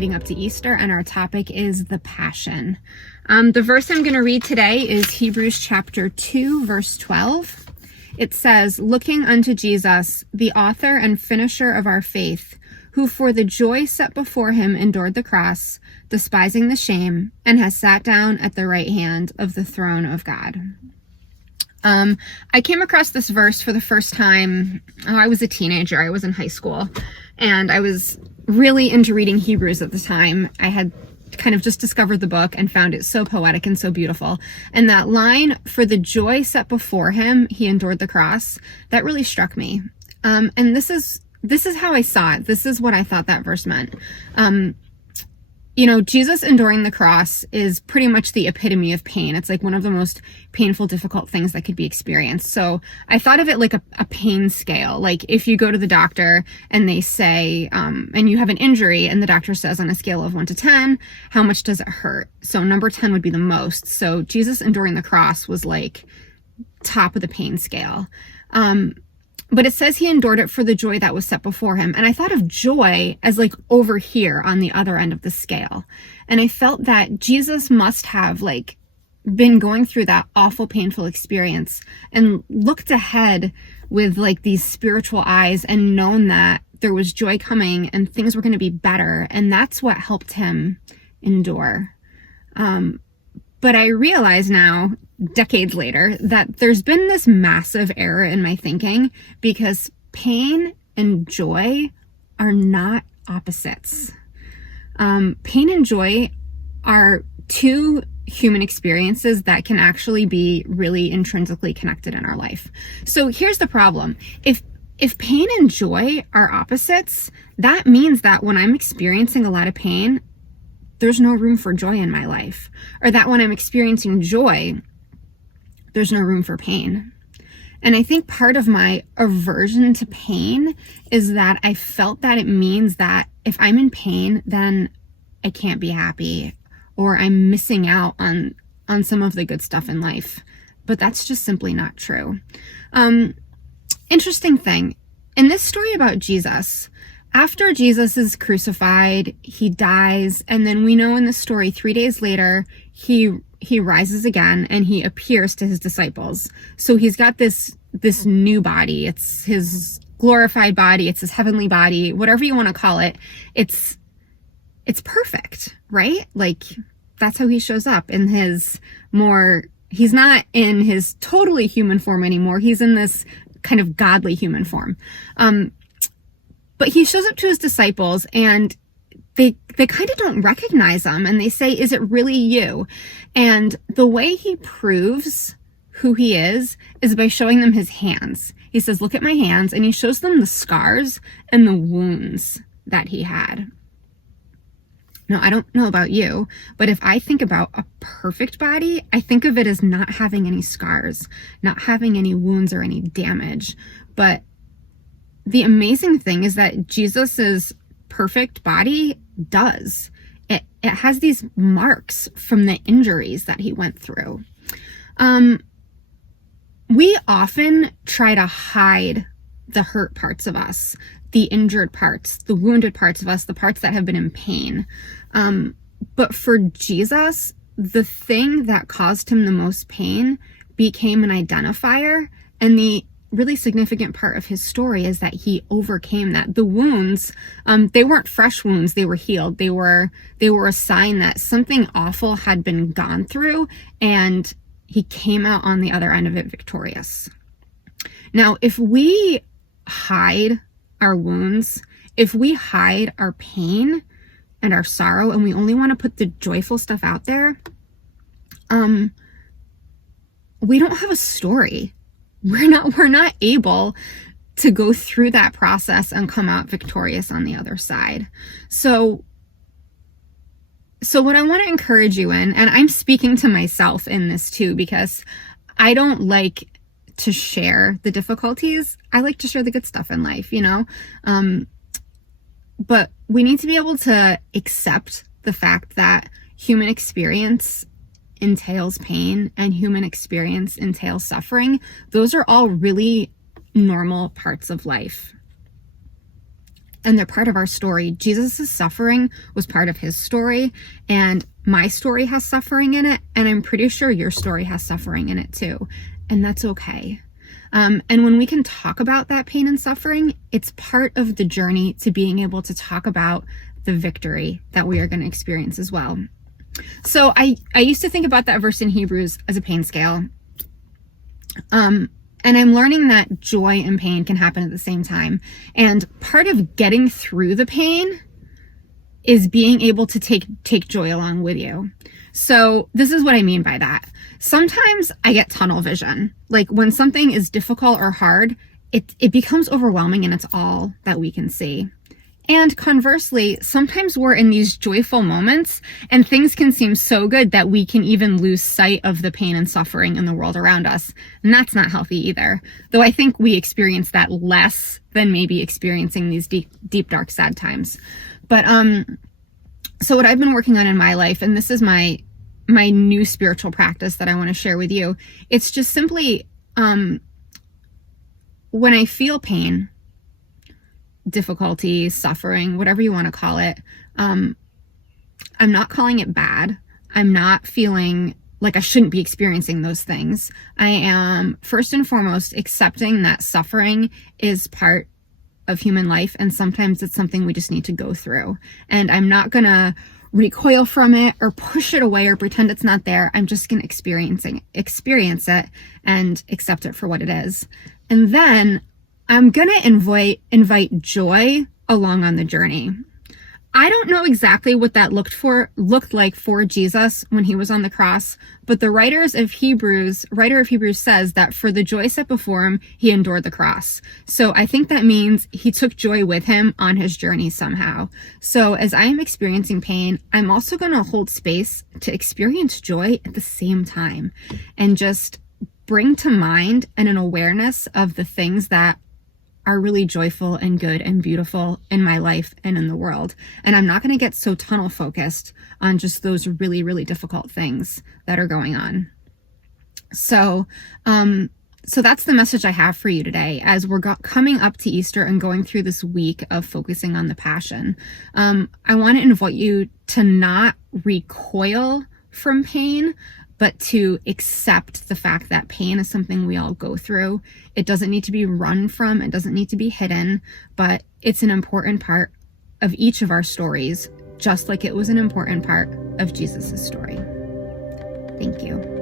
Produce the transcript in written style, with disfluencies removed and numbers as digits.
leading up to Easter, and our topic is the Passion. The verse I'm going to read today is Hebrews chapter 2, verse 12. It says, "Looking unto Jesus, the author and finisher of our faith, who for the joy set before him endured the cross, despising the shame, and has sat down at the right hand of the throne of God." I came across this verse for the first time. I was a teenager. I was in high school, and I was really into reading Hebrews at the time. I had kind of just discovered the book and found it so poetic and so beautiful. And that line, "For the joy set before him, he endured the cross," that really struck me. And this is how I saw it. This is what I thought that verse meant. Jesus enduring the cross is pretty much the epitome of pain. It's like one of the most painful, difficult things that could be experienced. So I thought of it like a pain scale. Like if you go to the doctor and they say, and you have an injury, and the doctor says on a scale of 1 to 10, how much does it hurt? So number 10 would be the most. So Jesus enduring the cross was like top of the pain scale. But it says he endured it for the joy that was set before him. And I thought of joy as like over here on the other end of the scale. And I felt that Jesus must have like been going through that awful, painful experience and looked ahead with like these spiritual eyes and known that there was joy coming and things were going to be better. And that's what helped him endure. But I realize now, decades later, that there's been this massive error in my thinking, because pain and joy are not opposites. Pain and joy are two human experiences that can actually be really intrinsically connected in our life. So here's the problem. If pain and joy are opposites, that means that when I'm experiencing a lot of pain, there's no room for joy in my life. Or that when I'm experiencing joy, there's no room for pain. And I think part of my aversion to pain is that I felt that it means that if I'm in pain, then I can't be happy, or I'm missing out on some of the good stuff in life. But that's just simply not true. Interesting thing, in this story about Jesus, after Jesus is crucified, he dies, and then we know in the story 3 days later, he rises again and he appears to his disciples. So he's got this new body. It's his glorified body. It's his heavenly body, whatever you want to call it. It's perfect, right? Like that's how he shows up in he's not in his totally human form anymore. He's in this kind of godly human form. But he shows up to his disciples, and they kind of don't recognize him, and they say, "Is it really you?" And the way he proves who he is by showing them his hands. He says, "Look at my hands," and he shows them the scars and the wounds that he had. Now, I don't know about you, but if I think about a perfect body, I think of it as not having any scars, not having any wounds or any damage. But the amazing thing is that Jesus's perfect body does. It has these marks from the injuries that he went through. We often try to hide the hurt parts of us, the injured parts, the wounded parts of us, the parts that have been in pain. But for Jesus, the thing that caused him the most pain became an identifier, and the really significant part of his story is that he overcame that. The wounds, they weren't fresh wounds, they were healed. They were a sign that something awful had been gone through, and he came out on the other end of it victorious. Now, if we hide our wounds, if we hide our pain and our sorrow, and we only want to put the joyful stuff out there, we don't have a story. We're not able to go through that process and come out victorious on the other side. So what I want to encourage you in, and I'm speaking to myself in this too, because I don't like to share the difficulties. I like to share the good stuff in life, but we need to be able to accept the fact that human experience entails pain and human experience entails suffering. Those are all really normal parts of life. and they're part of our story. Jesus' suffering was part of his story, and my story has suffering in it, and I'm pretty sure your story has suffering in it too, and that's okay. And when we can talk about that pain and suffering, it's part of the journey to being able to talk about the victory that we are going to experience as well. So I used to think about that verse in Hebrews as a pain scale. And I'm learning that joy and pain can happen at the same time. And part of getting through the pain is being able to take joy along with you. So this is what I mean by that. Sometimes I get tunnel vision. Like when something is difficult or hard, it becomes overwhelming and it's all that we can see. And conversely, sometimes we're in these joyful moments and things can seem so good that we can even lose sight of the pain and suffering in the world around us. And that's not healthy either. Though I think we experience that less than maybe experiencing these deep, dark, sad times. But so what I've been working on in my life, and this is my new spiritual practice that I want to share with you, it's just simply when I feel pain, difficulty, suffering, whatever you want to call it, I'm not calling it bad. I'm not feeling like I shouldn't be experiencing those things. I am first and foremost accepting that suffering is part of human life, and sometimes it's something we just need to go through. And I'm not gonna recoil from it or push it away or pretend it's not there. I'm just gonna experience it and accept it for what it is. And then I'm gonna invite joy along on the journey. I don't know exactly what that looked like for Jesus when he was on the cross, but the writer of Hebrews says that for the joy set before him, he endured the cross. So I think that means he took joy with him on his journey somehow. So as I am experiencing pain, I'm also going to hold space to experience joy at the same time and just bring to mind and an awareness of the things that are really joyful and good and beautiful in my life and in the world. And I'm not going to get so tunnel focused on just those really, really difficult things that are going on. So that's the message I have for you today as we're coming up to Easter and going through this week of focusing on the Passion. I want to invite you to not recoil from pain, but to accept the fact that pain is something we all go through. It doesn't need to be run from, it doesn't need to be hidden, but it's an important part of each of our stories, just like it was an important part of Jesus' story. Thank you.